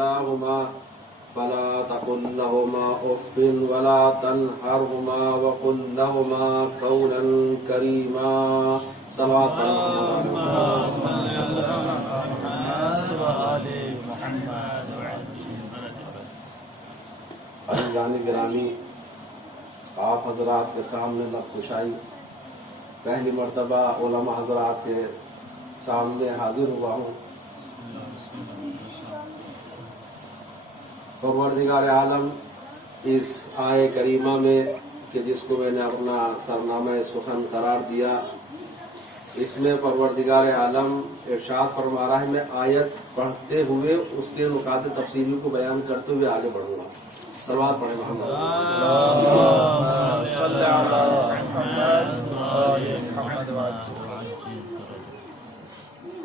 كلاهما فلا تقل لهما اف ولا تنهرهما وقل لهما قولا كريما. صلوات عزیزان گرامی، آپ حضرات کے سامنے میں خوشائی پہلی مرتبہ علماء حضرات کے سامنے حاضر ہوا ہوں. پروردگار عالم اس آیے کریمہ میں کہ جس کو میں نے اپنا سرنامہ سخن قرار دیا، اس میں پروردگار عالم ارشاد فرما رہا ہے. میں آیت پڑھتے ہوئے اس کے نکات تفصیلی کو بیان کرتے ہوئے آگے بڑھوں گا. صلوات پڑھیں محمد.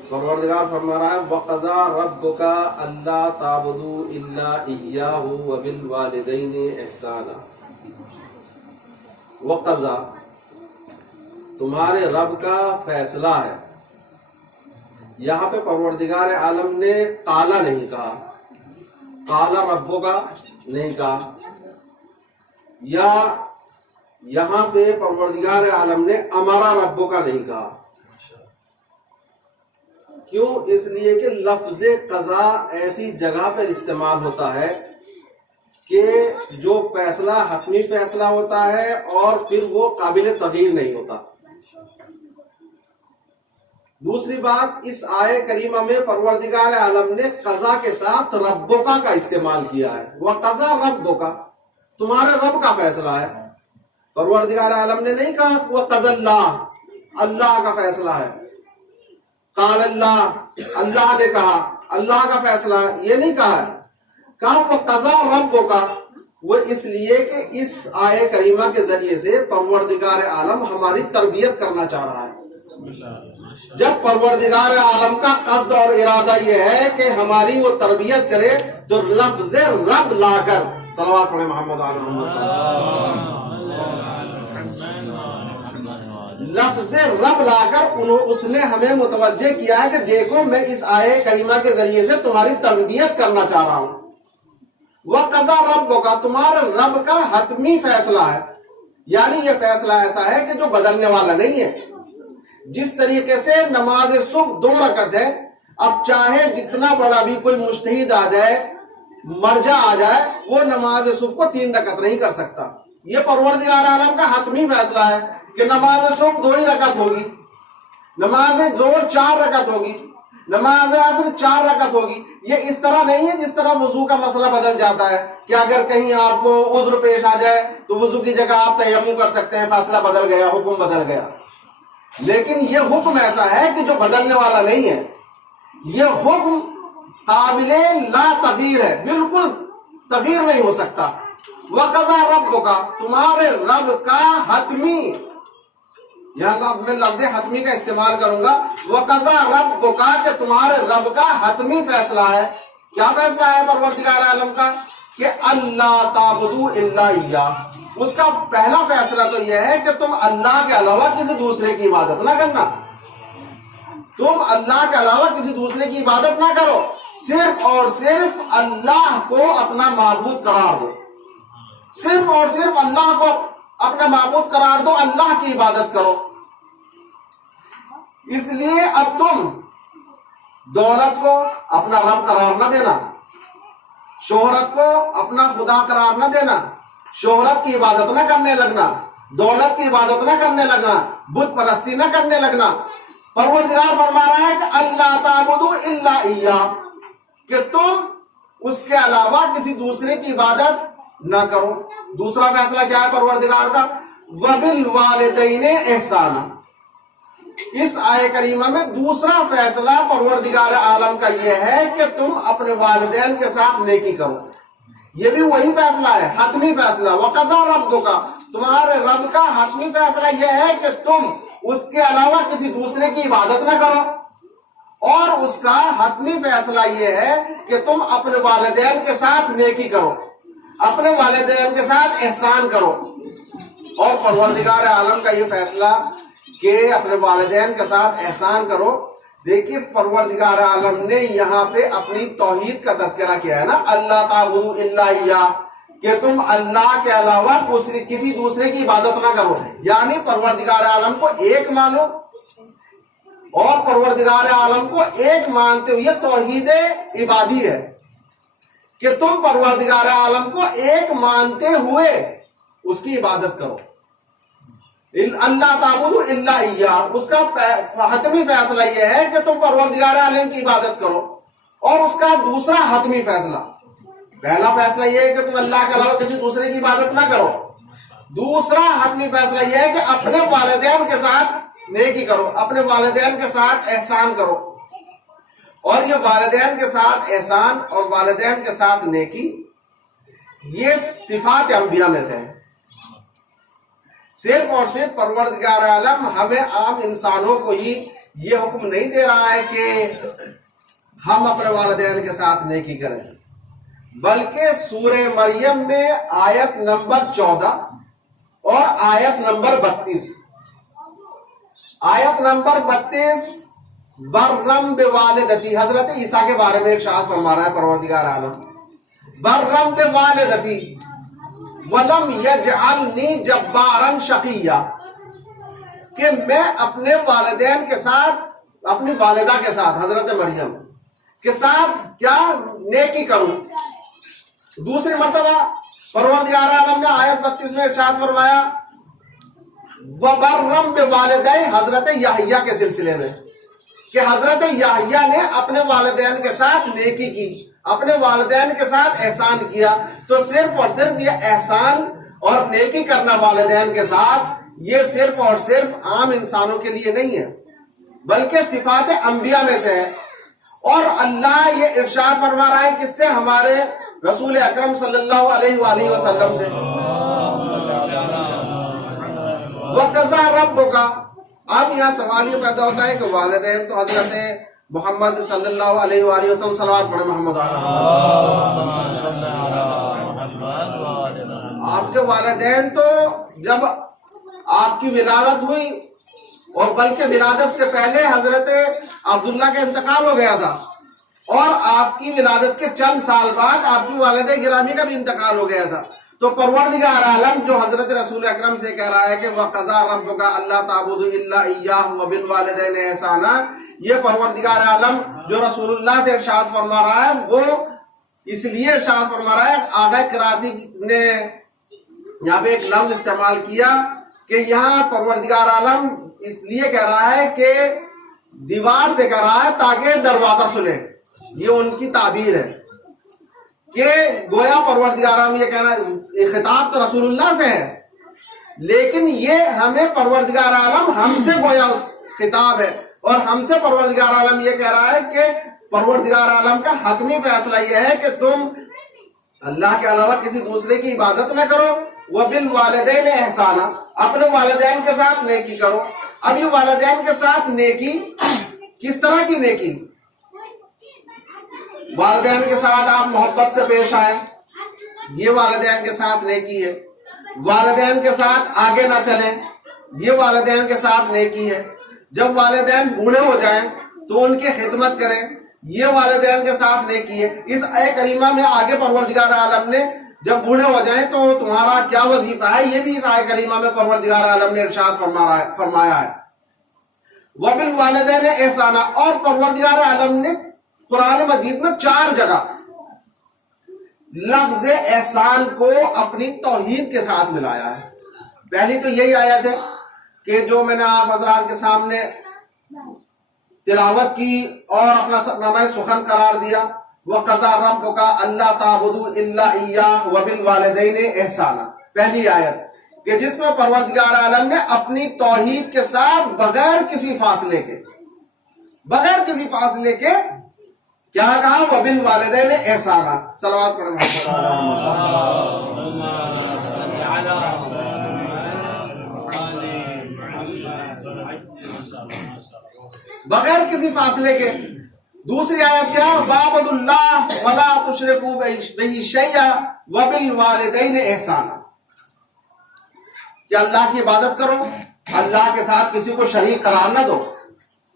پروردگار فرما رہا ہے وَقَضَىٰ رَبُّكَ أَلَّا تَعْبُدُوا إِلَّا إِيَّاهُ وَبِالْوَالِدَيْنِ إِحْسَانًا. وَقَضَىٰ تمہارے رب کا فیصلہ ہے. یہاں پہ پروردگار عالم نے قالا نہیں کہا، قالا ربو کا نہیں کہا، یا یہاں پہ پروردگار عالم نے امارا ربو کا نہیں کہا. کیوں؟ اس لیے کہ لفظ قضا ایسی جگہ پر استعمال ہوتا ہے کہ جو فیصلہ حتمی فیصلہ ہوتا ہے اور پھر وہ قابل تغییر نہیں ہوتا. دوسری بات، اس آیے کریمہ میں پروردگار عالم نے قضا کے ساتھ ربک کا استعمال کیا ہے. وَقَضَىٰ رَبُّكَ تمہارے رب کا فیصلہ ہے. پروردگار عالم نے نہیں کہا وَقَضَى اللَّهُ اللہ کا فیصلہ ہے، قال اللہ اللہ نے کہا اللہ کا فیصلہ ہے، یہ نہیں کہا ہے. کہا وَقَضَىٰ رَبُّكَ. وہ اس لیے کہ اس آیے کریمہ کے ذریعے سے پروردگار عالم ہماری تربیت کرنا چاہ رہا ہے. جب پروردگار عالم کا قصد اور ارادہ یہ ہے کہ ہماری وہ تربیت کرے تو لفظ رب لا کر صلوات پڑھیں محمد علی محمد. لفظ رب لا کر اس نے ہمیں متوجہ کیا ہے کہ دیکھو میں اس آیے کریمہ کے ذریعے سے تمہاری تربیت کرنا چاہ رہا ہوں. وَقَضَىٰ رَبُّكَ تمہارے رب کا حتمی فیصلہ ہے. یعنی یہ فیصلہ ایسا ہے کہ جو بدلنے والا نہیں ہے. جس طریقے سے نماز صبح 2 رکعت ہے، اب چاہے جتنا بڑا بھی کوئی مجتہد آ جائے، مرجع آ جائے، وہ نماز صبح کو 3 رکعت نہیں کر سکتا. یہ پروردگار عالم کا حتمی فیصلہ ہے کہ نماز صبح 2 ہی رکعت ہوگی، نماز ظہر 4 رکعت ہوگی، نماز عصر 4 رکعت ہوگی. یہ اس طرح نہیں ہے جس طرح وضو کا مسئلہ بدل جاتا ہے کہ اگر کہیں آپ کو عذر پیش آ جائے تو وضو کی جگہ آپ تیمم کر سکتے ہیں، فیصلہ بدل گیا، حکم بدل گیا. لیکن یہ حکم ایسا ہے کہ جو بدلنے والا نہیں ہے. یہ حکم قابل لا تغیر ہے، بالکل تغیر نہیں ہو سکتا. وَقَضَىٰ رَبُّكَ تمہارے رب کا حتمی، یہاں میں لفظ حتمی کا استعمال کروں گا. وَقَضَىٰ رَبُّكَ کہ تمہارے رب کا حتمی فیصلہ ہے. کیا فیصلہ ہے پروردگار عالم کا؟ کہ اللہ تعبدوا الا اياه. اس کا پہلا فیصلہ تو یہ ہے کہ تم اللہ کے علاوہ کسی دوسرے کی عبادت نہ کرنا. تم اللہ کے علاوہ کسی دوسرے کی عبادت نہ کرو، صرف اور صرف اللہ کو اپنا معبود قرار دو. صرف اور صرف اللہ کو اپنا معبود قرار دو، اللہ کی عبادت کرو. اس لیے اب تم دولت کو اپنا رب قرار نہ دینا، شہرت کو اپنا خدا قرار نہ دینا، شہرت کی عبادت نہ کرنے لگنا، دولت کی عبادت نہ کرنے لگنا، بت پرستی نہ کرنے لگنا. پروردگار فرما رہا ہے کہ اللہ تعبدوا الا اياه کہ تم اس کے علاوہ کسی دوسرے کی عبادت نہ کرو. دوسرا فیصلہ کیا ہے پروردگار کا؟ وَبِالْوَالِدَيْنِ إِحْسَانًا. اس آیے کریمہ میں دوسرا فیصلہ پروردگار عالم کا یہ ہے کہ تم اپنے والدین کے ساتھ نیکی کرو. یہ بھی وہی فیصلہ ہے، حتمی فیصلہ. وَقَضَىٰ رَبُّكَ تمہارے رب کا حتمی فیصلہ یہ ہے کہ تم اس کے علاوہ کسی دوسرے کی عبادت نہ کرو. اور اس کا حتمی فیصلہ یہ ہے کہ تم اپنے والدین کے ساتھ نیکی کرو، اپنے والدین کے ساتھ احسان کرو. اور پروردگار عالم کا یہ فیصلہ کہ اپنے والدین کے ساتھ احسان کرو، دیکھیے پروردگار عالم نے یہاں پہ اپنی توحید کا تذکرہ کیا ہے نا، اللہ تعبدوا الا ایاہ، کہ تم اللہ کے علاوہ کسی دوسرے کی عبادت نہ کرو، یعنی پروردگار عالم کو ایک مانو، اور پروردگار عالم کو ایک مانتے ہوئے توحید عبادی ہے کہ تم پروردگار عالم کو ایک مانتے ہوئے اس کی عبادت کرو۔ اللہ تعبدوا الا ایاہ، اس کا حتمی فیصلہ یہ ہے کہ تم پروردگار عالم کی عبادت کرو، اور اس کا دوسرا حتمی فیصلہ، پہلا فیصلہ یہ ہے کہ تم اللہ کے علاوہ کسی دوسرے کی عبادت نہ کرو، دوسرا حتمی فیصلہ یہ ہے کہ اپنے والدین کے ساتھ نیکی کرو، اپنے والدین کے ساتھ احسان کرو۔ اور یہ والدین کے ساتھ احسان اور والدین کے ساتھ نیکی، یہ صفات انبیاء میں سے ہے۔ صرف اور صرف پروردگار عالم ہمیں عام انسانوں کو ہی یہ حکم نہیں دے رہا ہے کہ ہم اپنے والدین کے ساتھ نیکی کریں، بلکہ سورہ مریم میں آیت نمبر 14 اور آیت نمبر 32، آیت نمبر 32 برم بوالدتی، حضرت عیسیٰ کے بارے میں ارشاد فرما رہا ہے پروردگار عالم، برم بوالدتی وَلَمْ يَجْعَلْنِي جَبَّارًا شَقِيًّا، کہ میں اپنے والدین کے ساتھ، اپنی والدہ کے ساتھ، حضرت مریم کے ساتھ کیا نیکی کروں۔ دوسری مرتبہ پروردگار عالم نے آیت 32 میں ارشاد فرمایا وَبَرًّا بِوَالِدَيْهِ، حضرت یحییٰ کے سلسلے میں، کہ حضرت یحییٰ نے اپنے والدین کے ساتھ نیکی کی، اپنے والدین کے ساتھ احسان کیا۔ تو صرف اور صرف یہ احسان اور نیکی کرنا والدین کے ساتھ، یہ صرف اور صرف عام انسانوں کے لیے نہیں ہے، بلکہ صفات انبیاء میں سے ہے۔ اور اللہ یہ ارشاد فرما رہا ہے کس سے؟ ہمارے رسول اکرم صلی اللہ علیہ وآلہ وسلم سے، وَقَضَىٰ رَبُّكَ۔ اب یہاں سوال یہ پیدا ہوتا ہے کہ والدین تو حضرت محمد صلی اللہ علیہ وآلہ وسلم، صلوات پڑھیں محمد آپ کے والدین تو جب آپ کی ولادت ہوئی، اور بلکہ ولادت سے پہلے حضرت عبداللہ کا انتقال ہو گیا تھا، اور آپ کی ولادت کے چند سال بعد آپ کی والدہ گرامی کا بھی انتقال ہو گیا تھا۔ تو پروردگار عالم جو حضرت رسول اکرم سے کہہ رہا ہے کہ وَقَضَىٰ رَبُّكَ أَلَّا تَعْبُدُوا إِلَّا إِيَّاهُ وَبِالْوَالِدَيْنِ إِحْسَانًا، یہ پروردگار عالم جو رسول اللہ سے ارشاد فرما رہا ہے، وہ اس لیے ارشاد فرما رہا ہے۔ آغا قراتی نے یہاں پہ ایک لفظ استعمال کیا کہ یہاں پروردگار عالم اس لیے کہہ رہا ہے کہ دیوار سے کہہ رہا ہے تاکہ دروازہ سنے، یہ ان کی تعبیر ہے کہ گویا پروردگار عالم یہ کہنا، خطاب تو رسول اللہ سے ہے، لیکن یہ ہمیں پروردگار عالم ہم سے گویا خطاب ہے، اور ہم سے پروردگار عالم یہ کہہ رہا ہے کہ پروردگار عالم کا حتمی فیصلہ یہ ہے کہ تم اللہ کے علاوہ کسی دوسرے کی عبادت نہ کرو، وَبِالْوَالِدَيْنِ إِحْسَانًا، اپنے والدین کے ساتھ نیکی کرو۔ اب یہ والدین کے ساتھ نیکی کس طرح کی نیکی؟ والدین کے ساتھ آپ محبت سے پیش آئیں، یہ والدین کے ساتھ نیکی ہے۔ والدین کے ساتھ آگے نہ چلیں، یہ والدین کے ساتھ نیکی ہے۔ جب والدین بوڑھے ہو جائیں تو ان کی خدمت کریں، یہ والدین کے ساتھ نیکی ہے۔ اس آیت کریمہ میں آگے پروردگار عالم نے جب بوڑھے ہو جائیں تو تمہارا کیا وظیفہ ہے، یہ بھی اس آیت کریمہ میں پروردگار عالم نے ارشاد فرمایا ہے۔ وَبِالْوَالِدَيْنِ إِحْسَانًا، اور پروردگار عالم نے قرآن مجید میں 4 جگہ لفظ احسان کو اپنی توحید کے ساتھ ملایا ہے۔ پہلی تو یہی آیت ہے کہ جو میں نے آپ حضرات کے سامنے تلاوت کی اور اپنا نامہ سخن قرار دیا، وَقَضَىٰ رَبُّكَ أَلَّا تَعْبُدُوا إِلَّا إِيَّاهُ وَبِالْوَالِدَيْنِ إِحْسَانًا، پہلی آیت کہ جس میں پروردگار عالم نے اپنی توحید کے ساتھ بغیر کسی فاصلے کے کیا کہا؟ وَبِالْوَالِدَيْنِ إِحْسَانًا، صلوات پڑھیں بغیر کسی فاصلے کے۔ دوسری آیت کیا؟ وَاعْبُدُوا اللَّهَ وَلَا تُشْرِكُوا بِهِ شَيْئًا وَبِالْوَالِدَيْنِ إِحْسَانًا، کہ اللہ کی عبادت کرو، اللہ کے ساتھ کسی کو شریک قرار نہ دو،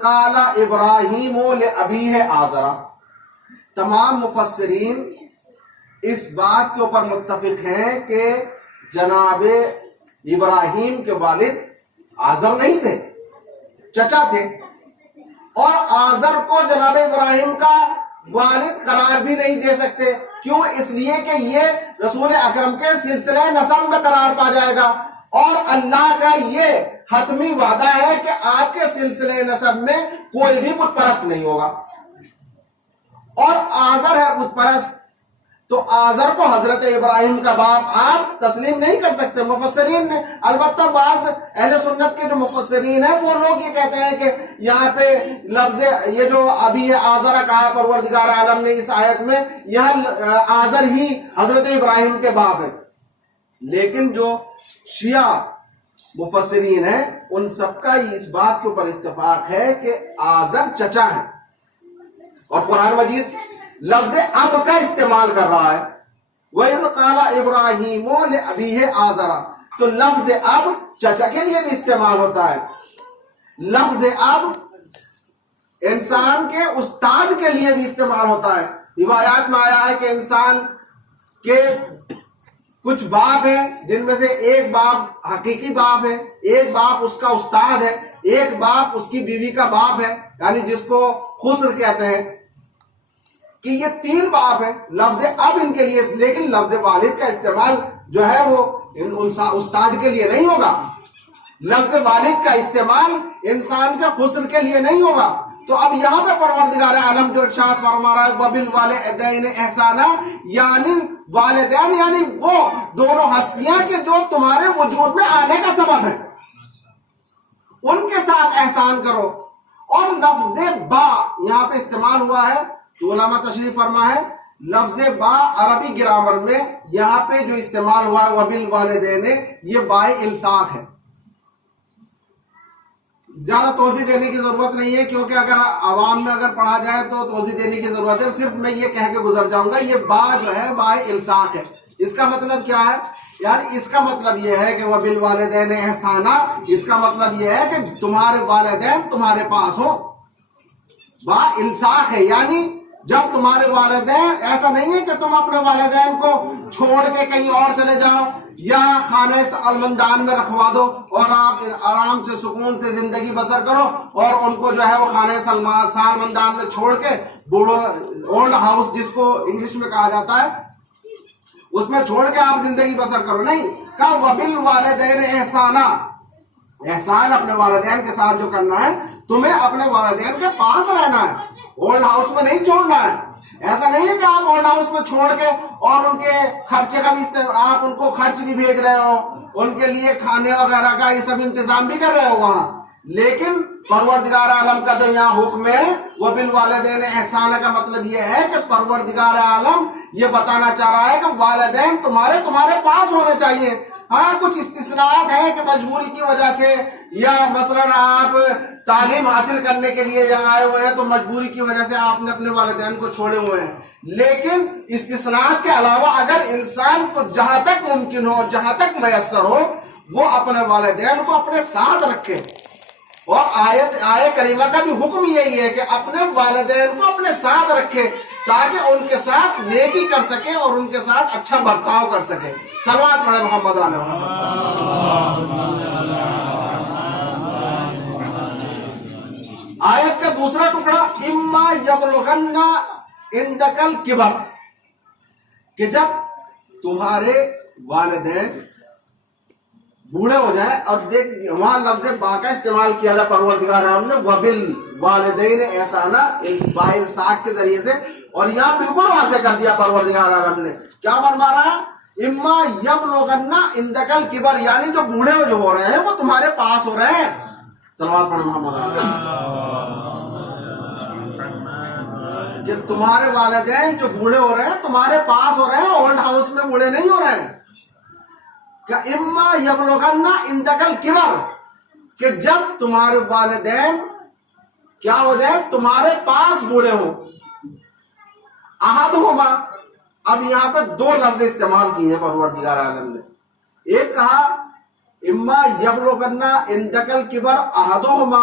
قَالَ إِبْرَاهِيمُ لِأَبِيهِ آزَرَ. تمام مفسرین اس بات کے اوپر متفق ہیں کہ جناب ابراہیم کے والد آزر نہیں تھے، چچا تھے، اور آزر کو جناب ابراہیم کا والد قرار بھی نہیں دے سکتے. کیوں؟ اس لیے کہ یہ رسول اکرم کے سلسلہ نسب میں قرار پا جائے گا، اور اللہ کا یہ حتمی وعدہ ہے کہ آپ کے سلسلہ نسب میں کوئی بھی بت پرست نہیں ہوگا. اور آزر ہے بت پرست، تو آزر کو حضرت ابراہیم کا باپ آپ تسلیم نہیں کر سکتے مفسرین نے. البتہ بعض اہل سنت کے جو مفسرین ہیں وہ لوگ یہ کہتے ہیں کہ یہاں پہ لفظ یہ جو ابھی آزر کہا پروردگار عالم نے اس آیت میں، یہاں آزر ہی حضرت ابراہیم کے باپ ہیں. لیکن جو شیعہ مفسرین ہیں ان سب کا اس بات کے اوپر اتفاق ہے کہ آزر چچا ہے، اور قرآن مجید لفظ اب کا استعمال کر رہا ہے. وَإِذْ قَالَ إِبْرَاهِيمُ لِأَبِيهِ آزَرَ. تو لفظ اب چچا کے لیے بھی استعمال ہوتا ہے. لفظ اب انسان کے استاد کے لیے بھی استعمال ہوتا ہے. روایات میں آیا ہے کہ انسان کے کچھ باپ ہیں جن میں سے ایک باپ حقیقی باپ ہے، ایک باپ اس کا استاد ہے، ایک باپ اس کی بیوی کا باپ ہے، یعنی جس کو خسر کہتے ہیں، کہ یہ تین باپ ہیں. لفظ اب ان کے لیے، لیکن لفظ والد کا استعمال جو ہے وہ استاد کے لیے نہیں ہوگا. لفظ والد کا استعمال انسان کے خسر کے لیے نہیں ہوگا. تو اب یہاں پہ پروردگار عالم جو ارشاد فرما رہا ہے وَبِالْوَالِدَيْنِ إِحْسَانًا، یعنی والدین یعنی وہ دونوں ہستیاں کہ جو تمہارے وجود میں آنے کا سبب ہے، ان کے ساتھ احسان کرو. اور لفظ با یہاں پہ استعمال ہوا ہے، تو علماء تشریف فرما ہے لفظ با عربی گرامر میں یہاں پہ جو استعمال ہوا ہے وَبِالْوَالِدَيْنِ، یہ بائے الساق ہے. زیادہ توضیح دینے کی ضرورت نہیں ہے، کیونکہ اگر عوام میں اگر پڑھا جائے تو توضیح دینے کی ضرورت ہے. صرف میں یہ کہہ کے گزر جاؤں گا، یہ با جو ہے بائے الساق ہے. اس کا مطلب کیا ہے؟ یعنی اس کا مطلب یہ ہے کہ وَبِالْوَالِدَيْنِ إِحْسَانًا، اس کا مطلب یہ ہے کہ تمہارے والدین تمہارے پاس ہو. با الساق ہے، یعنی جب تمہارے والدین، ایسا نہیں ہے کہ تم اپنے والدین کو چھوڑ کے کہیں اور چلے جاؤ یا خانہ المندان میں رکھوا دو اور آپ آرام سے سکون سے زندگی بسر کرو، اور ان کو جو ہے وہ خانہ سالمندان میں چھوڑ کے بوڑھو اولڈ ہاؤس جس کو انگلش میں کہا جاتا ہے اس میں چھوڑ کے آپ زندگی بسر کرو. نہیں، کہا وَبِالْوَالِدَيْنِ إِحْسَانًا، احسان اپنے والدین کے ساتھ جو کرنا ہے، تمہیں اپنے والدین کے پاس رہنا ہے، اولڈ ہاؤس میں نہیں چھوڑنا ہے. ایسا نہیں ہے کہ آپ اولڈ ہاؤس میں چھوڑ کے اور ان کے خرچے کا بھی آپ ان کو خرچ بھی بھیج رہے ہو، ان کے لیے کھانے وغیرہ کا یہ سب انتظام بھی کر رہے ہو وہاں. لیکن پروردگار عالم کا جو یہاں حکم ہے وَبِالْوَالِدَيْنِ إِحْسَانًا کا مطلب یہ ہے کہ پروردگار عالم یہ بتانا چاہ رہا ہے کہ والدین تمہارے پاس ہونے چاہیے. ہاں کچھ استثناءات ہیں کہ مجبوری کی وجہ سے، یا مثلا آپ تعلیم حاصل کرنے کے لیے یہاں آئے ہوئے ہیں تو مجبوری کی وجہ سے آپ نے اپنے والدین کو چھوڑے ہوئے ہیں. لیکن استثناءات کے علاوہ اگر انسان کو جہاں تک ممکن ہو، جہاں تک میسر ہو، وہ اپنے والدین کو اپنے ساتھ رکھے. اور آیت کریمہ کا بھی حکم یہی ہے کہ اپنے والدین کو اپنے ساتھ رکھے تاکہ ان کے ساتھ نیکی کر سکے اور ان کے ساتھ اچھا برتاؤ کر سکے. صلوات پڑھے محمد علیہ آیت کا دوسرا ٹکڑا اما یبلغن عندک الکبر، کہ جب تمہارے والدین بوڑھے ہو جائیں. اور دیکھ وہاں لفظ با کا استعمال کیا تھا پروردگار عالم نے وَبِالْوَالِدَيْنِ إِحْسَانًا اس بائے الساق کے ذریعے سے، اور یہاں بالکل واضح کر دیا پروردگار عالم نے. کیا فرما رہا ہے؟ اما یبلغن عندک الکبر، یعنی جو بوڑھے جو ہو رہے ہیں وہ تمہارے پاس ہو رہے ہیں. صلوات پڑھیں محمد، کہ تمہارے والدین جو بوڑھے ہو رہے ہیں تمہارے پاس ہو رہے ہیں، اولڈ ہاؤس میں بوڑھے نہیں ہو رہے ہیں. کہ اما یبلغن عندک الکبر، کہ جب تمہارے والدین کیا ہو جائے، تمہارے پاس بوڑھے ہوں. احدہما، اب یہاں پہ دو لفظ استعمال کیے ہیں پروردگار عالم نے. ایک کہا اما یبلغن عندک الکبر احدہما،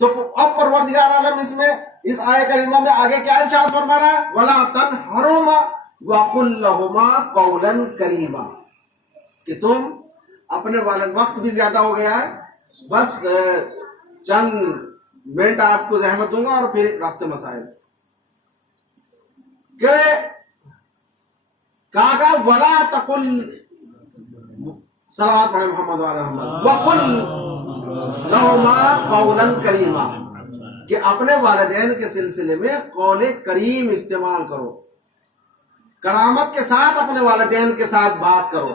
تو اب پروردگار عالم اس میں اس آیہ کریمہ میں آگے کیا ارشاد فرما رہا ہے؟ وَلَا تَنْهَرْهُمَا وَقُلْ لَهُمَا قَوْلًا كَرِيمًا، کہ تم اپنے والد، وقت بھی زیادہ ہو گیا ہے، بس چند منٹ آپ کو زحمت دوں گا اور پھر رابط مسائل کہ کہا وَلَا تَقُلْ، صلوات پڑھیں محمد وعلی محمد، وَقُلْ لَهُمَا قَوْلًا كَرِيمًا، کہ اپنے والدین کے سلسلے میں قول کریم استعمال کرو، کرامت کے ساتھ اپنے والدین کے ساتھ بات کرو۔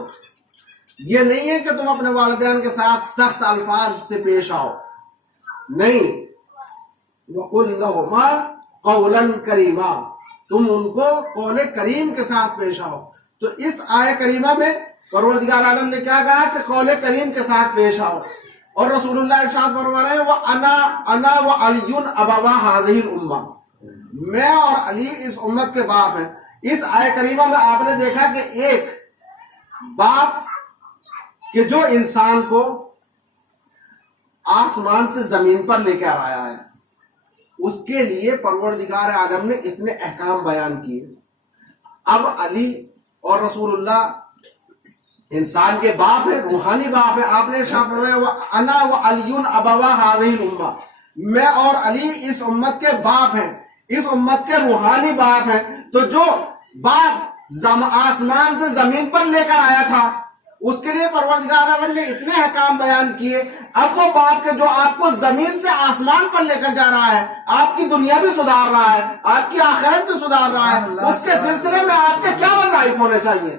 یہ نہیں ہے کہ تم اپنے والدین کے ساتھ سخت الفاظ سے پیش آؤ، نہیں، وَقُلْ لَهُمَا قَوْلًا كَرِيمًا، تم ان کو قول کریم کے ساتھ پیش آؤ۔ تو اس آیہ کریمہ میں پروردگار عالم نے کیا کہا کہ قول کریم کے ساتھ پیش آؤ، اور رسول اللہ ارشاد فرما رہے ہیں وَأَنَا وَعَلِيٌّ أَبَوَا هَذِهِ الْأُمَّةِ، میں اور علی اس امت کے باپ ہیں۔ اس آیہ کریمہ میں آپ نے دیکھا کہ ایک باپ کہ جو انسان کو آسمان سے زمین پر لے کر آیا ہے، اس کے لیے پروردگار عالم نے اتنے احکام بیان کیے۔ اب علی اور رسول اللہ انسان کے باپ ہے، روحانی باپ ہے۔ آپ نے ارشاد فرمایا وَأَنَا وَعَلِيٌّ أَبَوَا هَذِهِ الْأُمَّةِ، میں اور علی اس امت کے باپ ہیں، اس امت کے روحانی باپ ہیں۔ تو جو باپ آسمان سے زمین پر لے کر آیا تھا، اس کے لیے پروردگار عالم نے اتنے احکام بیان کیے۔ اب وہ باپ کے جو آپ کو زمین سے آسمان پر لے کر جا رہا ہے، آپ کی دنیا بھی سدھار رہا ہے، آپ کی آخرت بھی سدھار رہا ہے، اس کے سلسلے میں آپ کے کیا وظائف ہونے چاہیے؟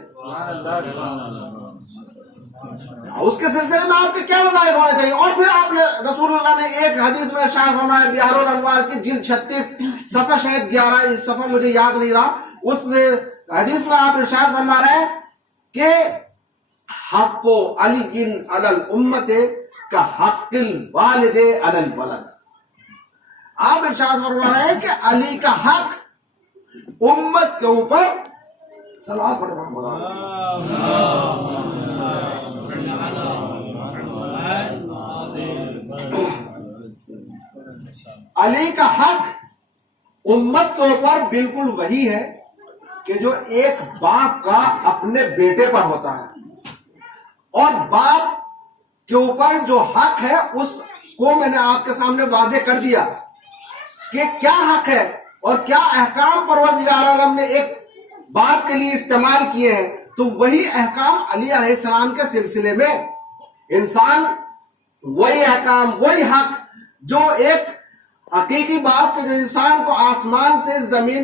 اس کے سلسلے میں آپ کے کیا وظائف ہونے چاہیے؟ اور پھر آپ نے رسول اللہ نے ایک حدیث میں ارشاد فرمایا، بہار الانوار کی جلد 36 صفحہ شاید 11، اس صفحہ مجھے یاد نہیں رہا، اس حدیث میں آپ ارشاد فرما رہے ہیں کہ حق علی علی الامت کا حق الوالد علی الولد۔ آپ ارشاد فرما رہے ہیں کہ علی کا حق امت کے اوپر، صلوات پڑھیں علی کا حق امت کے اوپر بالکل وہی ہے کہ جو ایک باپ کا اپنے بیٹے پر ہوتا ہے، اور باپ کے اوپر جو حق ہے اس کو میں نے آپ کے سامنے واضح کر دیا کہ کیا حق ہے اور کیا احکام پروردگار عالم نے ایک باپ کے لیے استعمال کیے ہیں۔ تو وہی احکام علی علیہ السلام کے سلسلے میں انسان وہی احکام، وہی حق جو ایک حقیقی باپ کے جو انسان کو آسمان سے زمین